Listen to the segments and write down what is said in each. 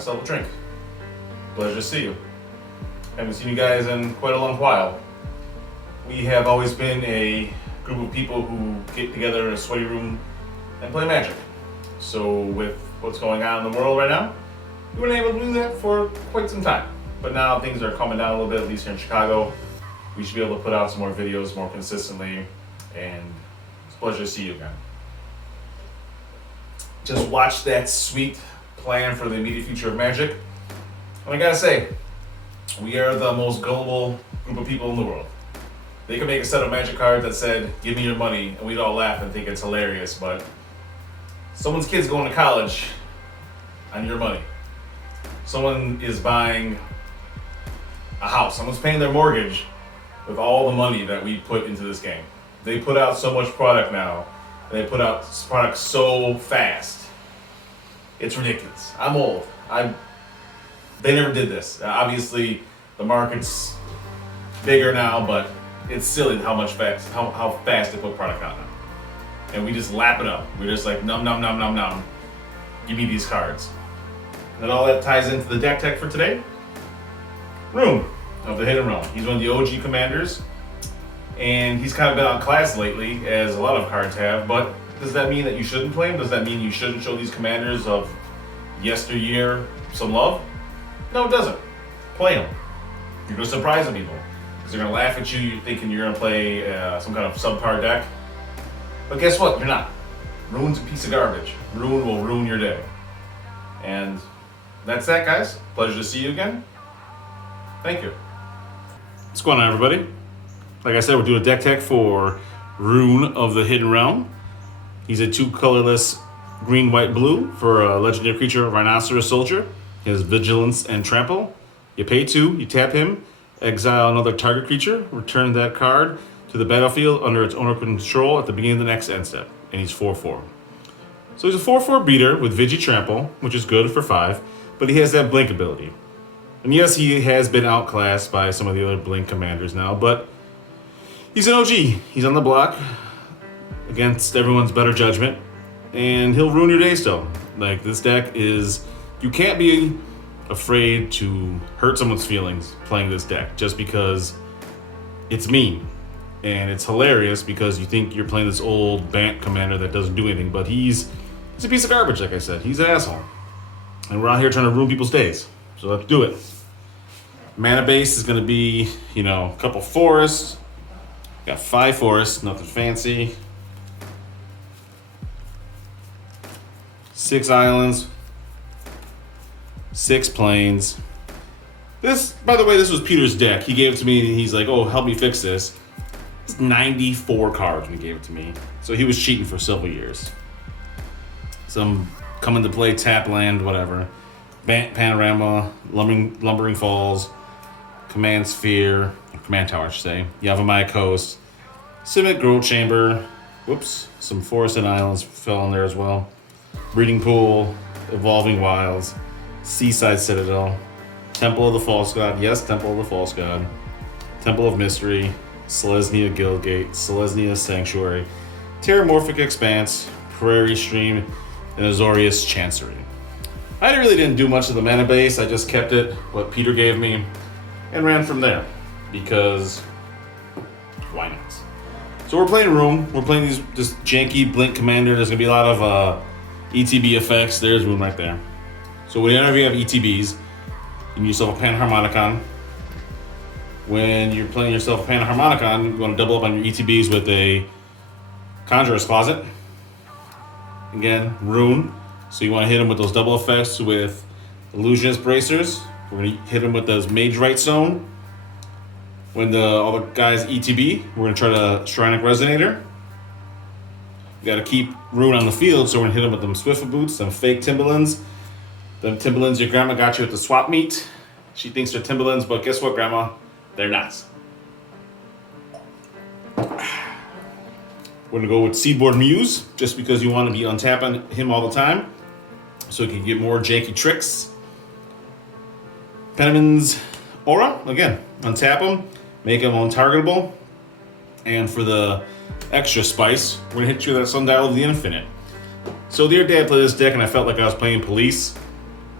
myself a drink. Pleasure to see you. Haven't seen you guys in quite a long while. We have always been a group of people who get together in a sweaty room and play Magic. So with what's going on in the world right now, we weren't able to do that for quite some time. But now things are calming down a little bit, at least here in Chicago. We should be able to put out some more videos more consistently, and it's a pleasure to see you again. Just watch that sweet plan for the immediate future of Magic. And I gotta say, we are the most gullible group of people in the world. They could make a set of Magic cards that said, "Give me your money," and we'd all laugh and think it's hilarious, but someone's kid's going to college on your money. Someone is buying a house. Someone's paying their mortgage with all the money that we put into this game. They put out so much product now, and they put out product so fast. It's ridiculous. I'm old. They never did this. Obviously, the market's bigger now, but it's silly how fast they put product out now. And we just lap it up. We're just like, num, num, num, num, num. Give me these cards. And all that ties into the deck tech for today. Roon of the Hidden Realm. He's one of the OG commanders. And he's kind of been on class lately, as a lot of cards have, but does that mean that you shouldn't play him? Does that mean you shouldn't show these commanders of yesteryear some love? No, it doesn't. Play them. You're going to surprise the people. Because they're going to laugh at you thinking you're going to play some kind of subpar deck. But guess what? You're not. Roon's a piece of garbage. Roon will ruin your day. And that's that, guys. Pleasure to see you again. Thank you. What's going on, everybody? Like I said, we're doing a deck tech for Roon of the Hidden Realm. He's a 2 colorless green, white, blue for a legendary creature, Rhinoceros Soldier. He has Vigilance and Trample. You pay 2, you tap him, exile another target creature, return that card to the battlefield under its owner control at the beginning of the next end step. And he's 4/4. So he's a 4/4 beater with Vigi Trample, which is good for 5, but he has that Blink ability. And yes, he has been outclassed by some of the other Blink commanders now, but he's an OG. He's on the block against everyone's better judgment, and he'll ruin your day still. Like, this deck is... You can't be afraid to hurt someone's feelings playing this deck just because it's mean. And it's hilarious because you think you're playing this old Bant commander that doesn't do anything, but he's a piece of garbage, like I said. He's an asshole. And we're out here trying to ruin people's days. So let's do it. Mana base is going to be, a couple forests. Got 5 forests, nothing fancy. 6 islands. 6 planes. This, by the way, this was Peter's deck. He gave it to me and he's like, "Oh, help me fix this." It's 94 cards when he gave it to me. So he was cheating for several years. Some come into play, tap land, whatever. Panorama, Lumbering Falls, Command Sphere, Command Tower, I should say. Yavimaya Coast, Civic Growth Chamber. Whoops, some forests and islands fell in there as well. Breeding Pool, Evolving Wilds, Seaside Citadel, Temple of the False God. Yes, Temple of the False God. Temple of Mystery, Selesnya Guildgate, Selesnya Sanctuary, Terramorphic Expanse, Prairie Stream, and Azorius Chancery. I really didn't do much of the mana base. I just kept it what Peter gave me and ran from there because why not? So we're playing Roon. We're playing this janky Blink commander. There's gonna be a lot of ETB effects. There's Roon right there. So whenever you have ETBs, you need yourself a Panharmonicon. When you're playing yourself a Panharmonicon, you want to double up on your ETBs with a Conjurer's Closet. Again, Roon. So you want to hit them with those double effects with Illusionist Bracers. We're going to hit them with those Mage Right Zone. When all the guys ETB, we're going to try to Shrinic Resonator. You got to keep Roon on the field, so we're going to hit them with them Swift Boots, some fake Timberlands. Them Timberlands your grandma got you at the swap meet. She thinks they're Timberlands, but guess what, Grandma? They're not. We're going to go with Seedboard Muse, just because you want to be untapping him all the time, so he can get more janky tricks. Penniman's Aura, again, untap him, make him untargetable. And for the extra spice, we're going to hit you with that Sundial of the Infinite. So the other day I played this deck and I felt like I was playing Police.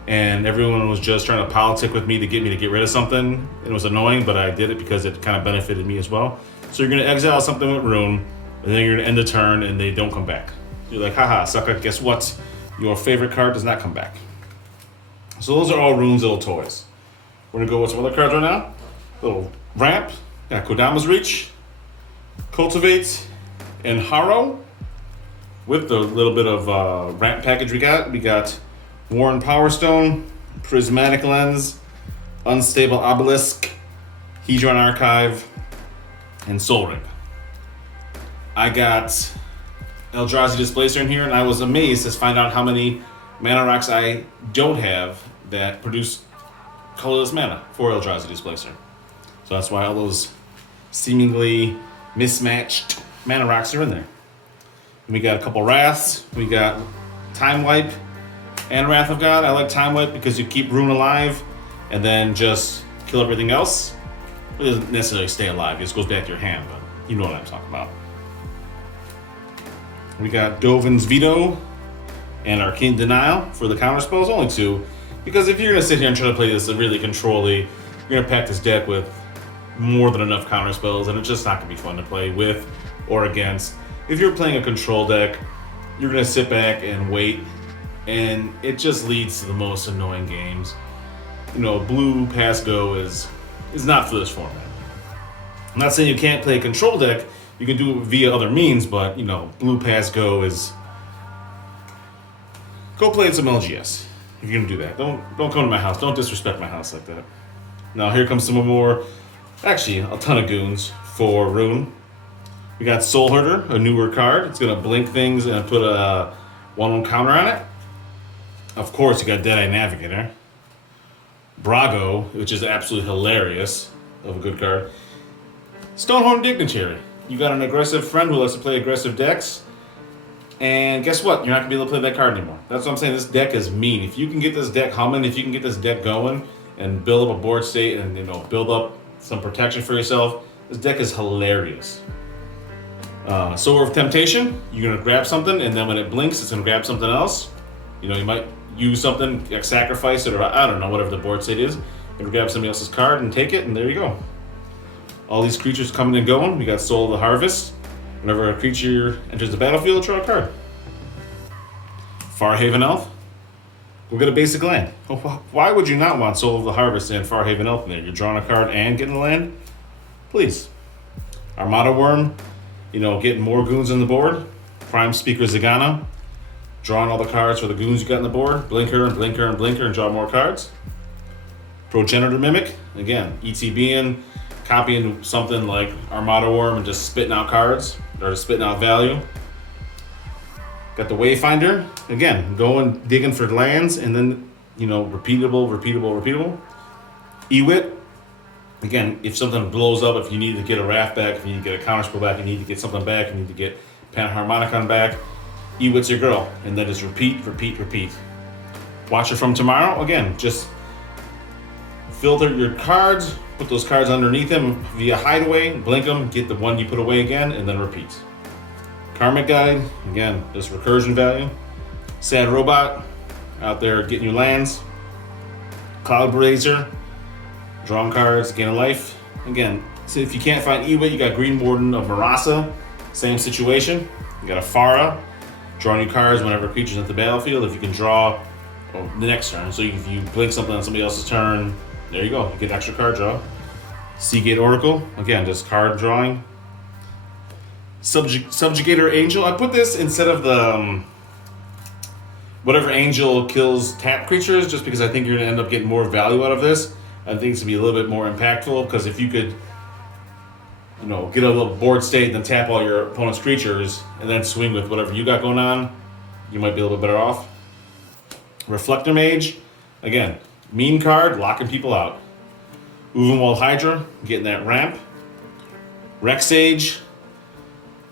and everyone was just trying to politic with me to get rid of something. It was annoying, but I did it because it kind of benefited me as well. So you're going to exile something with Roon, and then you're going to end the turn, and they don't come back. You're like, haha, sucker, guess what? Your favorite card does not come back. So those are all Roon's little toys. We're going to go with some other cards right now. Little Ramp, got Kodama's Reach, Cultivate, and Harrow. With the little bit of Ramp package we got Worn Power Stone, Prismatic Lens, Unstable Obelisk, Hedron Archive, and Soul Ring. I got Eldrazi Displacer in here, and I was amazed to find out how many mana rocks I don't have that produce colorless mana for Eldrazi Displacer. So that's why all those seemingly mismatched mana rocks are in there. And we got a couple Wraths. We got Time Wipe and Wrath of God. I like Time Wipe because you keep Roon alive and then just kill everything else. It doesn't necessarily stay alive, it just goes back to your hand, but you know what I'm talking about. We got Dovin's Veto and Arcane Denial for the counter spells, only 2. Because if you're going to sit here and try to play this really control-y, you're going to pack this deck with more than enough counter spells, and it's just not going to be fun to play with or against. If you're playing a control deck, you're going to sit back and wait, and it just leads to the most annoying games. You know, blue pass go is not for this format. I'm not saying you can't play a control deck, you can do it via other means, but you know, blue pass go is... Go play some LGS if you're gonna do that. Don't come to my house. Don't disrespect my house like that. Now here comes some more, actually a ton of goons for Roon. We got Soul Herder, a newer card. It's gonna blink things and put a 1/1 counter on it. Of course, you got Deadeye Navigator. Brago, which is absolutely hilarious of a good card. Stonehorn Dignitary. You got an aggressive friend who likes to play aggressive decks. And guess what? You're not going to be able to play that card anymore. That's what I'm saying. This deck is mean. If you can get this deck humming, if you can get this deck going and build up a board state and, you know, build up some protection for yourself, this deck is hilarious. Sower of Temptation, you're going to grab something, and then when it blinks, it's going to grab something else. You know, you might use something, like sacrifice it, or I don't know, whatever the board state is. You're going to grab somebody else's card and take it, and there you go. All these creatures coming and going. We got Soul of the Harvest. Whenever a creature enters the battlefield, draw a card. Farhaven Elf. We'll get a basic land. Why would you not want Soul of the Harvest and Farhaven Elf in there? You're drawing a card and getting a land? Please. Armada Worm. You know, getting more goons on the board. Prime Speaker Zagana. Drawing all the cards for the goons you got on the board. Blinker and Blinker and Blinker and draw more cards. Progenitor Mimic. Again, ETBing. Copying something like Armada Worm and just spitting out cards, or just spitting out value. Got the Wayfinder. Again, going digging for lands, and then, you know, repeatable. Ewit. Again, if something blows up, if you need to get a Wrath back, if you need to get a counterspell back, you need to get something back, you need to get Panharmonicon back, Ewit's your girl. And then just repeat. Watcher from Tomorrow. Again, just filter your cards, put those cards underneath them via Hideaway, blink them, get the one you put away again, and then repeat. Karmic Guide, again, just recursion value. Sad Robot, out there getting you lands. Cloud Blazer, drawing cards, gain a life. Again, so if you can't find Ewit, you got Green Warden of Marasa, same situation. You got a Farah, drawing you cards whenever a creature's at the battlefield. If you can draw the next turn, so if you blink something on somebody else's turn, there you go, you get extra card draw. Seagate Oracle, again, just card drawing. Subjugator Angel, I put this instead of the whatever angel kills tap creatures, just because I think you're gonna end up getting more value out of this. I think it's gonna be a little bit more impactful, because if you could, you know, get a little board state, then tap all your opponent's creatures, and then swing with whatever you got going on, you might be a little bit better off. Reflector Mage, again, mean card, locking people out. Uvenwald Hydra, getting that ramp. Rexage.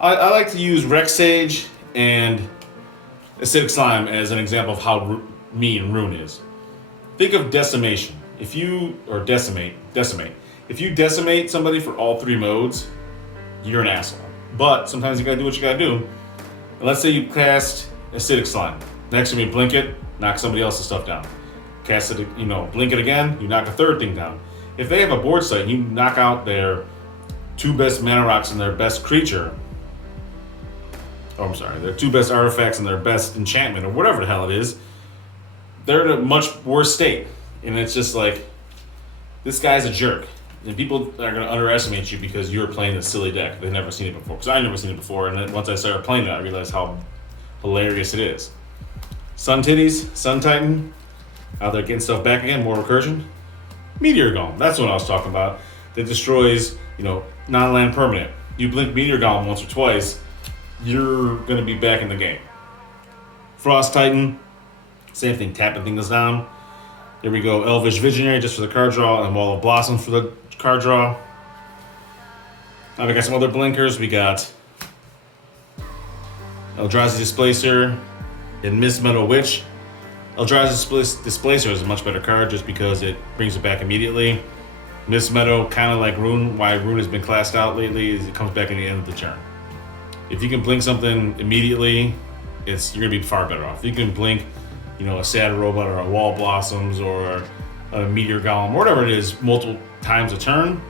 I like to use Rexage and Acidic Slime as an example of how mean Roon is. Think of Decimation. Decimate. If you decimate somebody for all 3 modes, you're an asshole. But sometimes you gotta do what you gotta do. And let's say you cast Acidic Slime. Next time you blink it, knock somebody else's stuff down. cast it, blink it again, you knock a third thing down. If they have a board site and you knock out their 2 best mana rocks and their best creature, their 2 best artifacts and their best enchantment, or whatever the hell it is, they're in a much worse state. And it's just like, this guy's a jerk. And people are going to underestimate you because you're playing this silly deck. They've never seen it before. Because I've never seen it before. And then once I started playing it, I realized how hilarious it is. Sun Titties, Sun Titan, out there getting stuff back again, more recursion. Meteor Golem, that's what I was talking about. That destroys, non-land permanent. You blink Meteor Golem once or twice, you're going to be back in the game. Frost Titan, same thing, tapping things down. Here we go, Elvish Visionary just for the card draw, and Wall of Blossom for the card draw. Now we got some other blinkers. We got Eldrazi Displacer and Mist Meadow Witch. Eldrazi Displacer is a much better card just because it brings it back immediately. Mist Meadow, kind of like Roon, why Roon has been classed out lately, is it comes back in the end of the turn. If you can blink something immediately, you're going to be far better off. If you can blink, a Sad Robot or a Wall of Blossoms or a Meteor Golem, or whatever it is, multiple times a turn,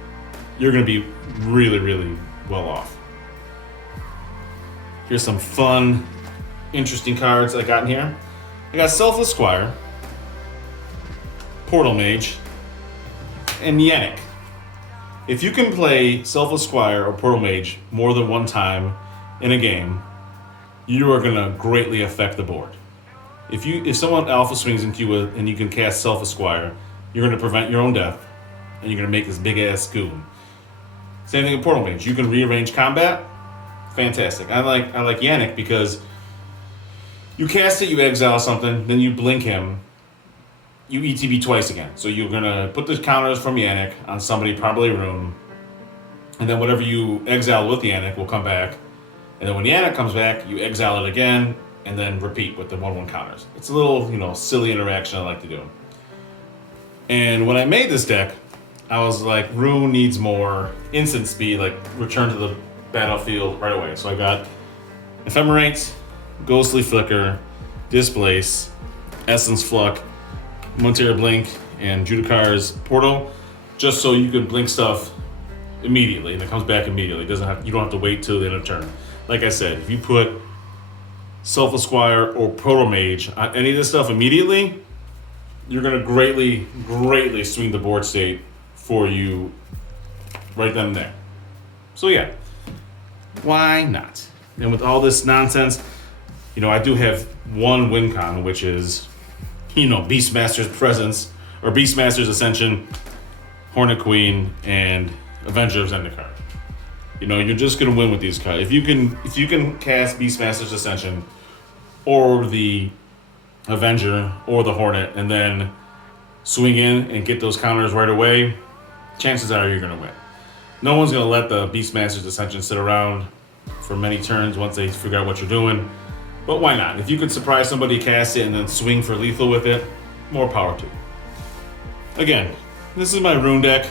you're going to be really, really well off. Here's some fun, interesting cards I got in here. I got Selfless Squire, Portal Mage, and Yannick. If you can play Selfless Squire or Portal Mage more than one time in a game, you are going to greatly affect the board. If someone alpha swings into you and you can cast Selfless Squire, you're going to prevent your own death, and you're going to make this big-ass goon. Same thing with Portal Mage. You can rearrange combat. Fantastic. I like Yannick because you cast it, you exile something, then you blink him, you ETB twice again. So you're going to put the counters from Yannick on somebody, probably Roon, and then whatever you exile with Yannick will come back. And then when Yannick comes back, you exile it again, and then repeat with the 1/1 counters. It's a little, silly interaction I like to do. And when I made this deck, I was like, Roon needs more instant speed, like return to the battlefield right away. So I got Ephemerate, Ghostly Flicker, Displace, Essence Fluck, Montera Blink, and Judikar's Portal, just so you can blink stuff immediately, and it comes back immediately. You don't have to wait till the end of turn. Like I said, if you put Selfless Squire or Portal Mage on any of this stuff immediately, you're going to greatly, greatly swing the board state for you right then and there. So yeah, why not? And with all this nonsense, I do have one win con, which is, Beastmaster's Presence, or Beastmaster's Ascension, Hornet Queen, and Avenger of Zendikar. You're just gonna win with these cards. If you can cast Beastmaster's Ascension, or the Avenger, or the Hornet, and then swing in and get those counters right away, chances are you're gonna win. No one's gonna let the Beastmaster's Ascension sit around for many turns once they figure out what you're doing. But why not? If you could surprise somebody, cast it, and then swing for lethal with it, more power to you. Again, this is my Roon deck.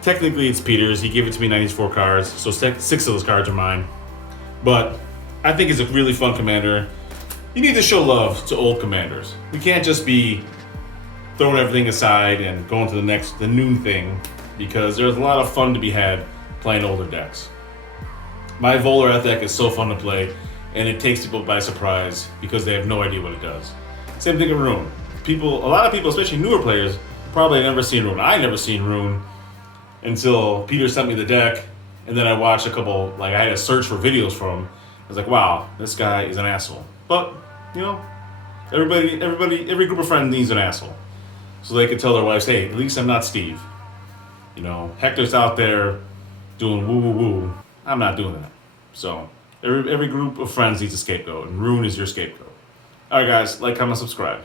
Technically, it's Peter's. He gave it to me 94 cards, so 6 of those cards are mine. But I think it's a really fun commander. You need to show love to old commanders. We can't just be throwing everything aside and going to the new thing, because there's a lot of fun to be had playing older decks. My Volrath deck is so fun to play, and it takes people by surprise because they have no idea what it does. Same thing with Roon. A lot of people, especially newer players, probably never seen Roon. I never seen Roon until Peter sent me the deck, and then I watched I had to search for videos from him. I was like, wow, this guy is an asshole. But, every group of friends needs an asshole. So they can tell their wives, hey, at least I'm not Steve. Hector's out there doing woo-woo-woo. I'm not doing that. So every group of friends needs a scapegoat, and Roon is your scapegoat. All right, guys, like, comment, subscribe.